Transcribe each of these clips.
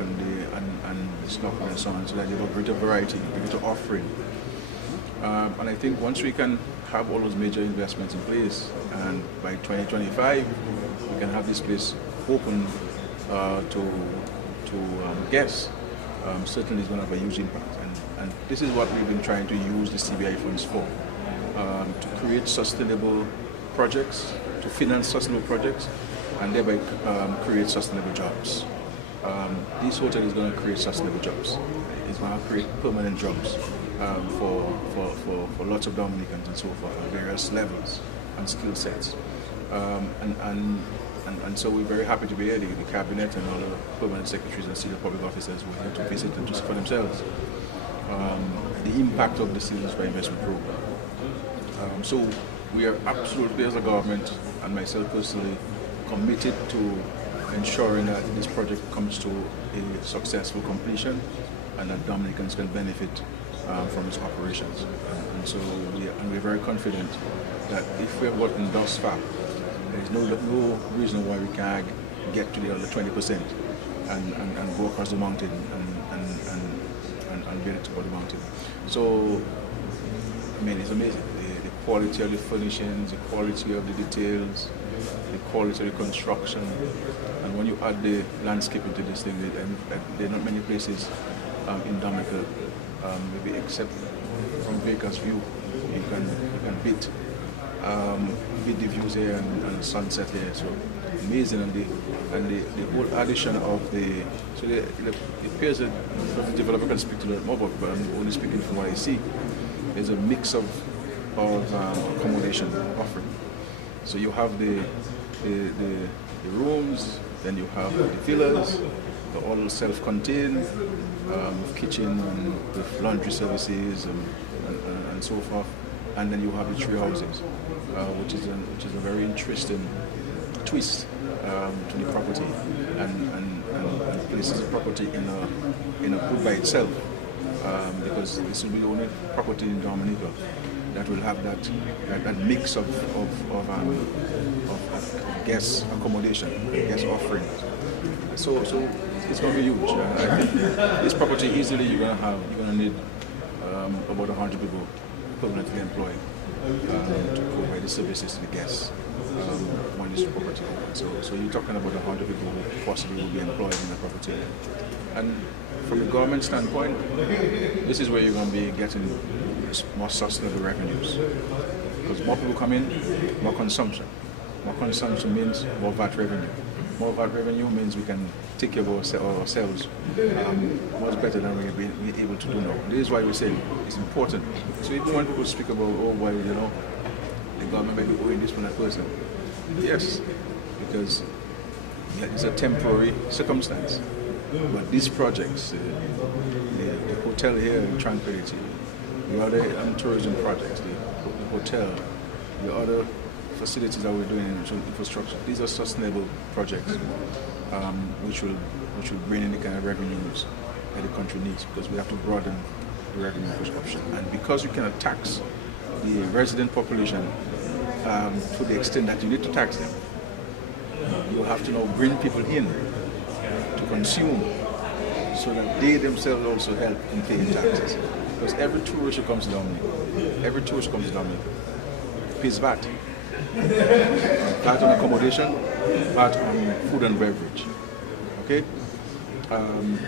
and the snorkeling and so on, so that they have a greater variety, a greater offering. And I think once we can have all those major investments in place, and by 2025 we can have this place open to guests, certainly it's going to have a huge impact. And this is what we've been trying to use the CBI funds for, to create sustainable projects, to finance sustainable projects, and thereby create sustainable jobs. This hotel is going to create sustainable jobs. It's going to create permanent jobs for lots of Dominicans and so forth at various levels and skill sets. And so we're very happy to be here. The cabinet and all the permanent secretaries and senior public officers were here to visit and just for themselves the impact of the Citizens for Investment program. So we are absolutely, as a government and myself personally, committed to ensuring that this project comes to a successful completion and that Dominicans can benefit from its operations. And so we're very confident that if we have gotten thus far, there's no reason why we can't get to the other 20% and go across the mountain and get it to the mountain. So, I mean, it's amazing. The quality of the furnishings, the quality of the details, the quality of the construction, and when you add the landscape into this thing, there are not many places in Dominica, maybe except from Baker's View, you can beat the views here and the sunset here. So amazing, and the whole addition of it appears that the developer can speak to that more, but I'm only speaking from what I see. There's a mix of accommodation offering. So you have the rooms, then you have the villas, they're all self-contained, kitchen and with laundry services and so forth. And then you have the tree houses, which is a very interesting twist to the property, and places the property in a good by itself, because this will be the only property in Dominica that will have that mix of guest accommodation, guest offerings. So it's going to be huge. I think this property easily you're going to need about 100 people permanently employed to provide the services to the guests when this property opens. So you're talking about 100 people who possibly will be employed in the property. And from the government standpoint, this is where you're going to be getting more sustainable revenues. Because more people come in, more consumption. More consumption means more VAT revenue. More VAT revenue means we can take care of ourselves much better than we're able to do now. This is why we say it's important. So even when people speak about, the government may be owing this one that person. Yes, because it's a temporary circumstance. But these projects, the hotel here in Tranquility, the other tourism projects, the hotel, the other facilities that we're doing in infrastructure, these are sustainable projects which will bring in the kind of revenues that the country needs, because we have to broaden the revenue option. And because you cannot tax the resident population to the extent that you need to tax them, you have to now bring people in to consume so that they themselves also help in paying taxes. Because every tourist who comes to Dominica, pays VAT. VAT on accommodation, VAT on food and beverage. Okay?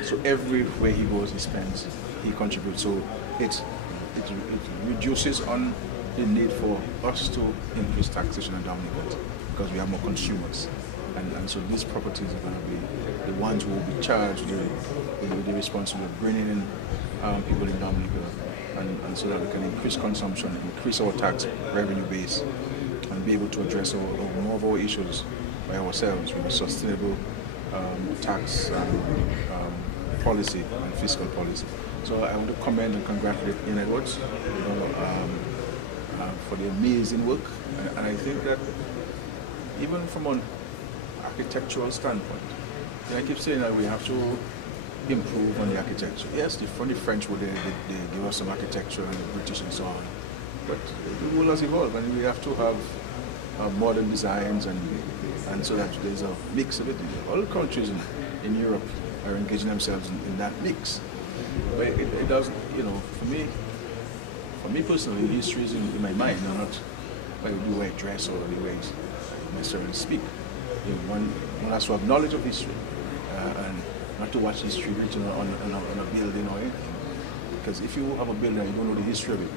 So everywhere he goes, he spends, he contributes. So it reduces on the need for us to increase taxation in Dominica because we have more consumers. And so these properties are going to be the ones who will be charged with the responsibility of bringing in people in Dominica, and so that we can increase consumption, increase our tax revenue base, and be able to address more of our issues by ourselves with a sustainable tax policy and fiscal policy. So I want to commend and congratulate Ian Edwards for the amazing work, and I think that even from an architectural standpoint, I keep saying that we have to improve on the architecture. Yes, the French they give us some architecture, and the British and so on, but the world has evolved, and we have to have modern designs, and so that there's a mix of it. All countries in Europe are engaging themselves in that mix. But it doesn't, for me personally, history is in my mind, not by the way I dress or the way I necessarily speak. One has to have knowledge of history and not to watch history written on a building or anything. Because if you have a building and you don't know the history of it,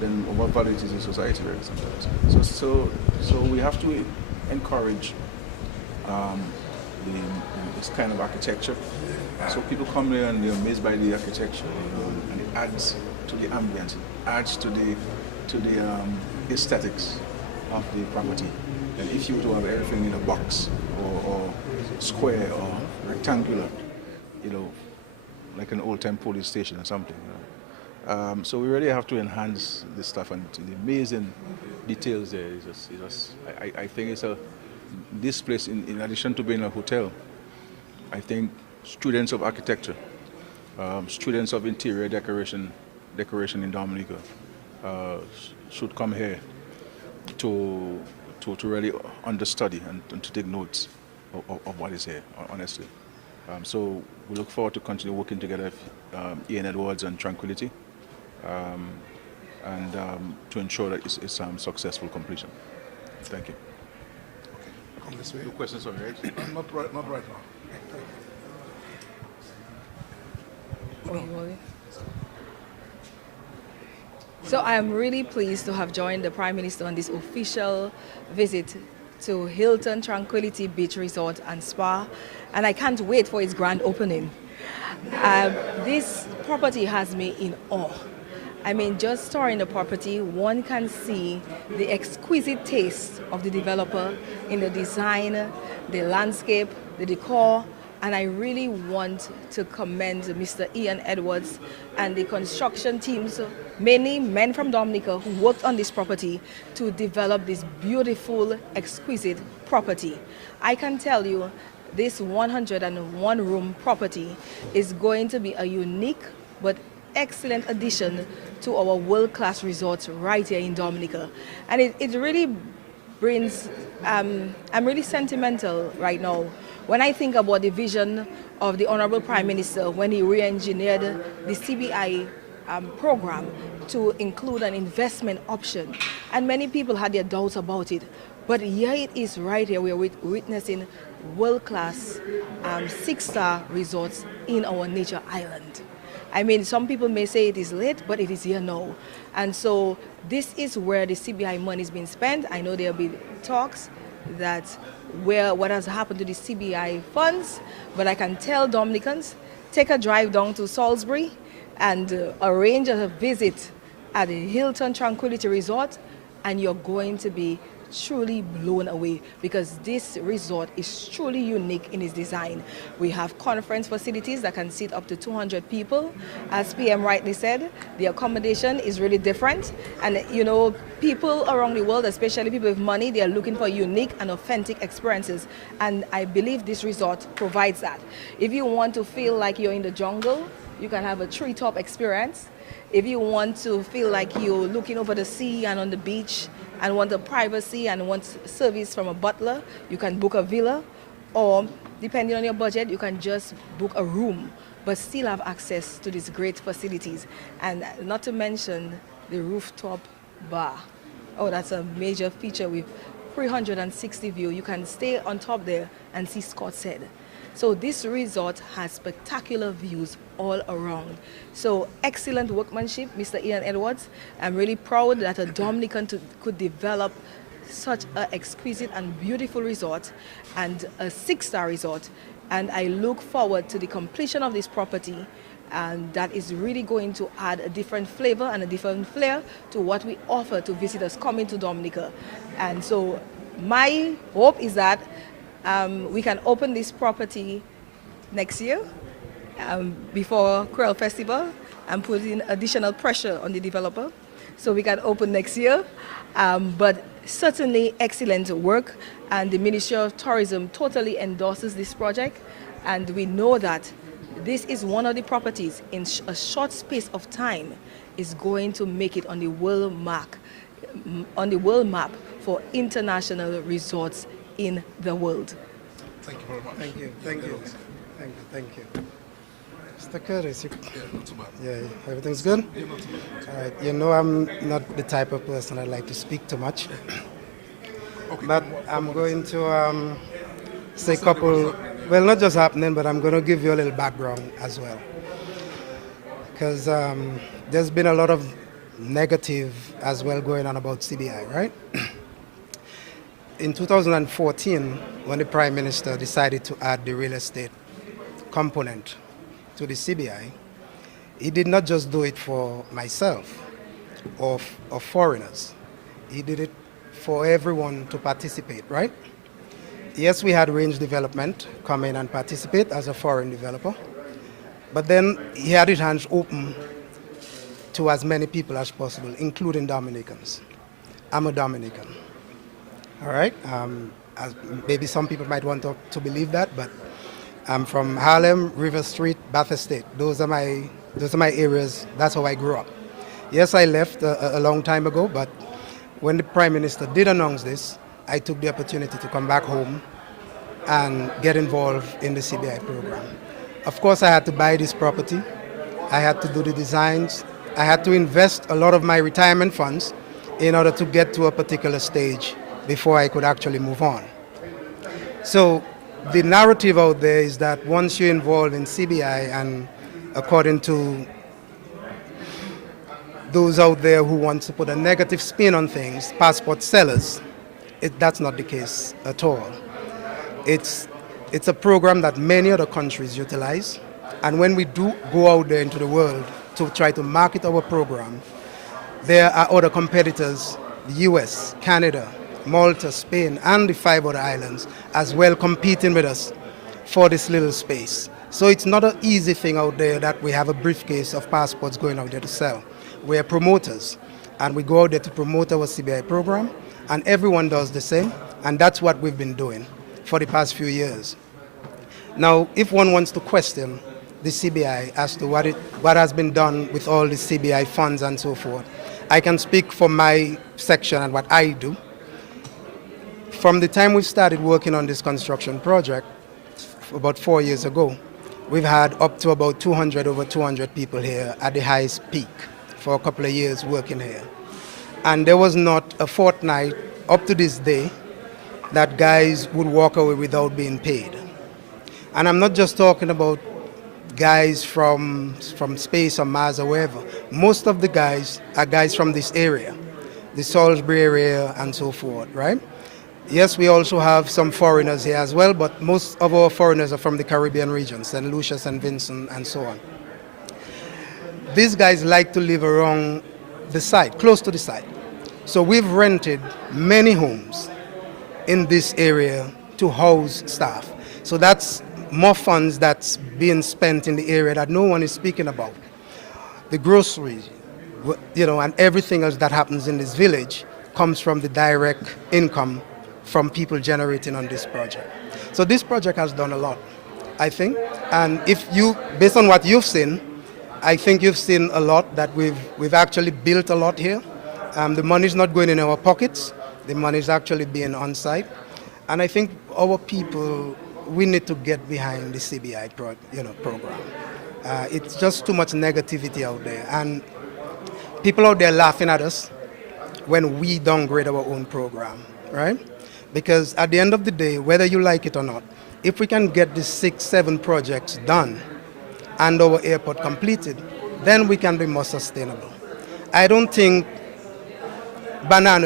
then what value it is in society, right, sometimes. So we have to encourage this kind of architecture. So people come there and they're amazed by the architecture, and it adds to the ambience, it adds to the aesthetics of the property. And if you were to have everything in a box or square or rectangular, like an old-time police station or something. So we really have to enhance this stuff, and the amazing details there is just I think this place, in addition to being a hotel, I think students of architecture, students of interior decoration in Dominica should come here to really understudy and to take notes of what is here, honestly. So we look forward to continue working together with Ian Edwards and Tranquility, and to ensure that it's successful completion. Thank you. Come this way. Two questions, sorry, right? Not right now. So I am really pleased to have joined the Prime Minister on this official visit to Hilton Tranquility Beach Resort and Spa, and I can't wait for its grand opening. This property has me in awe. I mean, just touring the property, one can see the exquisite taste of the developer in the design, the landscape, the decor, and I really want to commend Mr. Ian Edwards and the construction teams, many men from Dominica who worked on this property to develop this beautiful, exquisite property. I can tell you this 101-room property is going to be a unique but excellent addition to our world-class resorts right here in Dominica. And it really brings, I'm really sentimental right now when I think about the vision of the Honorable Prime Minister when he re-engineered the CBI program to include an investment option. And many people had their doubts about it. But here it is right here. We are witnessing world-class 6-star resorts in our nature island. I mean, some people may say it is late, but it is here now. And so this is where the CBI money is being spent. I know there will be talks that what has happened to the CBI funds, but I can tell Dominicans, take a drive down to Salisbury and arrange a visit at the Hilton Tranquility Resort, and you're going to be truly blown away because this resort is truly unique in its design. We have conference facilities that can seat up to 200 people. As PM rightly said, the accommodation is really different, and people around the world, especially people with money, they are looking for unique and authentic experiences, and I believe this resort provides that. If you want to feel like you're in the jungle, you can have a treetop experience. If you want to feel like you're looking over the sea and on the beach and want a privacy and want service from a butler, you can book a villa, or depending on your budget, you can just book a room, but still have access to these great facilities. And not to mention the rooftop bar. Oh, that's a major feature with 360 view. You can stay on top there and see Scott's Head. So this resort has spectacular views all around. So excellent workmanship, Mr. Ian Edwards. I'm really proud that a Dominican could develop such an exquisite and beautiful resort and a 6-star resort. And I look forward to the completion of this property, and that is really going to add a different flavor and a different flair to what we offer to visitors coming to Dominica. And so my hope is that we can open this property next year before Quail Festival and put in additional pressure on the developer so we can open next year. But certainly excellent work, and the Ministry of Tourism totally endorses this project, and we know that this is one of the properties in a short space of time is going to make it on the world map for international resorts in the world. Thank you very much. Thank you. Thank you. Mr. Curtis, Not too bad. yeah, everything's good? Yeah, not too bad. All right, you know I'm not the type of person I like to speak too much, Okay, but come I'm on, going to say a What's happening? couple, What's happening? well, not just happening, but I'm going to give you a little background as well. Because there's been a lot of negative as well going on about CBI, right? In 2014, when the Prime Minister decided to add the real estate component to the CBI, he did not just do it for myself or foreigners. He did it for everyone to participate, right? Yes, we had range development come in and participate as a foreign developer, but then he had his hands open to as many people as possible, including Dominicans. I'm a Dominican, all right? As maybe some people might want to believe that, but I'm from Harlem, River Street, Bath Estate. Those are my areas. That's how I grew up. Yes, I left a long time ago, but when the Prime Minister did announce this, I took the opportunity to come back home and get involved in the CBI program. Of course, I had to buy this property. I had to do the designs. I had to invest a lot of my retirement funds in order to get to a particular stage before I could actually move on. So the narrative out there is that once you're involved in CBI, and according to those out there who want to put a negative spin on things, passport sellers, that's not the case at all. It's a program that many other countries utilize, and when we do go out there into the world to try to market our program, there are other competitors, the US, Canada, Malta, Spain, and the 5 other islands as well competing with us for this little space. So it's not an easy thing out there that we have a briefcase of passports going out there to sell. We're promoters, and we go out there to promote our CBI program, and everyone does the same, and that's what we've been doing for the past few years. Now, if one wants to question the CBI as to what has been done with all the CBI funds and so forth, I can speak for my section and what I do. From the time we started working on this construction project, about 4 years ago, we've had up to about over 200 people here at the highest peak for a couple of years working here. And there was not a fortnight up to this day that guys would walk away without being paid. And I'm not just talking about guys from space or Mars or wherever. Most of the guys are guys from this area, the Salisbury area and so forth, right? Yes, we also have some foreigners here as well, but most of our foreigners are from the Caribbean region, St. Lucia, St. Vincent, and so on. These guys like to live around the site, close to the site. So we've rented many homes in this area to house staff. So that's more funds that's being spent in the area that no one is speaking about. The groceries, and everything else that happens in this village comes from the direct income from people generating on this project. So this project has done a lot, I think. And based on what you've seen, I think you've seen a lot that we've actually built a lot here. The money's not going in our pockets. The money's actually being on site. And I think our people, we need to get behind the CBI program. It's just too much negativity out there. And people out there laughing at us when we downgrade our own program, right? Because at the end of the day, whether you like it or not, if we can get the 6-7 projects done and our airport completed, then we can be more sustainable. I don't think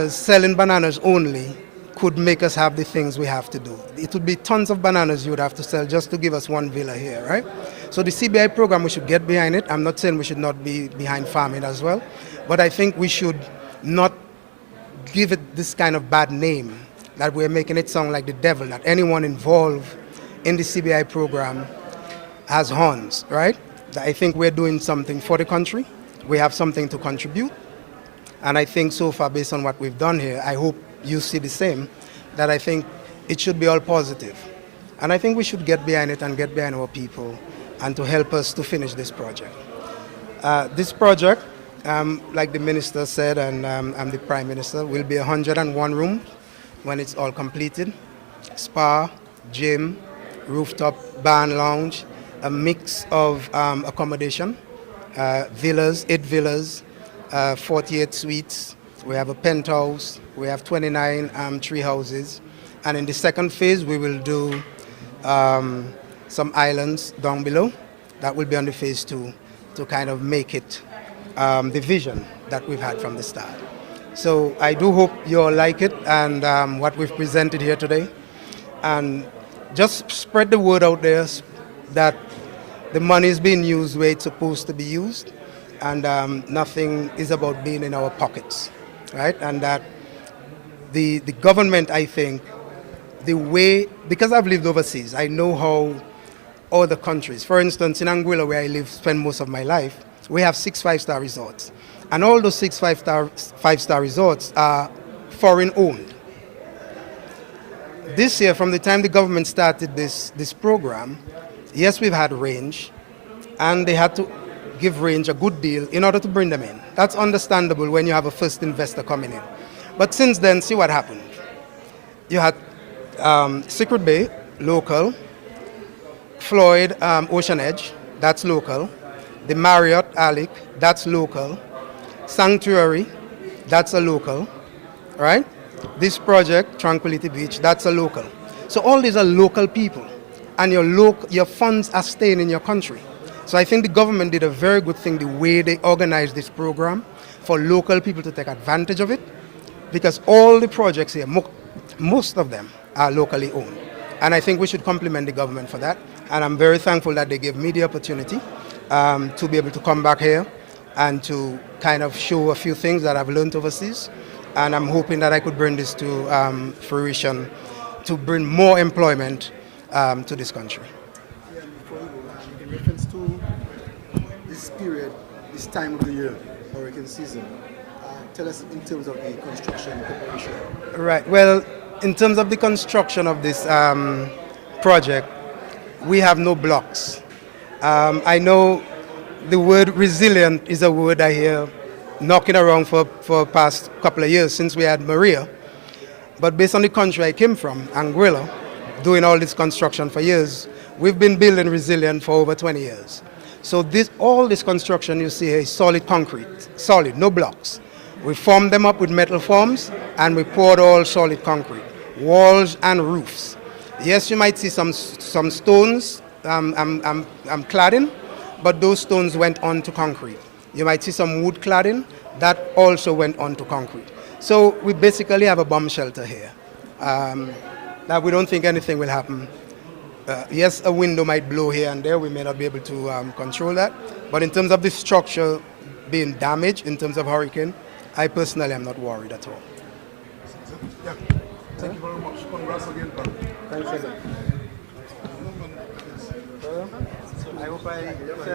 selling bananas only could make us have the things we have to do. It would be tons of bananas you would have to sell just to give us one villa here, right? So the CBI program, we should get behind it. I'm not saying we should not be behind farming as well, but I think we should not give it this kind of bad name that we're making it sound like the devil, that anyone involved in the CBI program has horns, right? I think we're doing something for the country. We have something to contribute. And I think so far, based on what we've done here, I hope you see the same, that I think it should be all positive. And I think we should get behind it and get behind our people and to help us to finish this project. This project, like the minister said and the Prime Minister, will be 101 rooms when it's all completed. Spa, gym, rooftop barn lounge, a mix of accommodation, villas, 8 villas, 48 suites. We have a penthouse. We have 29 tree houses. And in the second phase, we will do some islands down below. That will be on the phase 2 to kind of make it the vision that we've had from the start. So I do hope you all like it and what we've presented here today. And just spread the word out there that the money is being used where it's supposed to be used, and nothing is about being in our pockets, right? And that the government, I think, the way, because I've lived overseas, I know how other countries, for instance, in Anguilla, where I live, spend most of my life, we have 6 5-star resorts. And all those 6 5-star resorts are foreign owned. This year, from the time the government started this program, yes, we've had range, and they had to give range a good deal in order to bring them in. That's understandable when you have a first investor coming in. But since then, see what happened. You had Secret Bay, local, Floyd, Ocean Edge, that's local, the Marriott, Alec, that's local, Sanctuary, that's a local, right? This project, Tranquility Beach, that's a local. So all these are local people, and your funds are staying in your country. So I think the government did a very good thing the way they organized this program for local people to take advantage of it, because all the projects here, most of them are locally owned. And I think we should compliment the government for that. And I'm very thankful that they gave me the opportunity to be able to come back here and to kind of show a few things that I've learned overseas. And I'm hoping that I could bring this to fruition to bring more employment to this country. Yeah, before you go, in reference to this period, this time of the year, hurricane season, tell us in terms of the construction preparation. Right. Well, in terms of the construction of this project, we have no blocks. I know the word resilient is a word I hear knocking around for the past couple of years since we had Maria. But based on the country I came from, Anguilla, doing all this construction for years, we've been building resilient for over 20 years. So all this construction you see here is solid concrete, solid, no blocks. We formed them up with metal forms and we poured all solid concrete, walls and roofs. Yes, you might see some stones cladding, but those stones went on to concrete. You might see some wood cladding, that also went on to concrete. So we basically have a bomb shelter here. That we don't think anything will happen. Yes, a window might blow here and there, we may not be able to control that. But in terms of the structure being damaged, in terms of hurricane, I personally am not worried at all. Yeah. Thank you very much. Congrats again. Thanks again. I hope I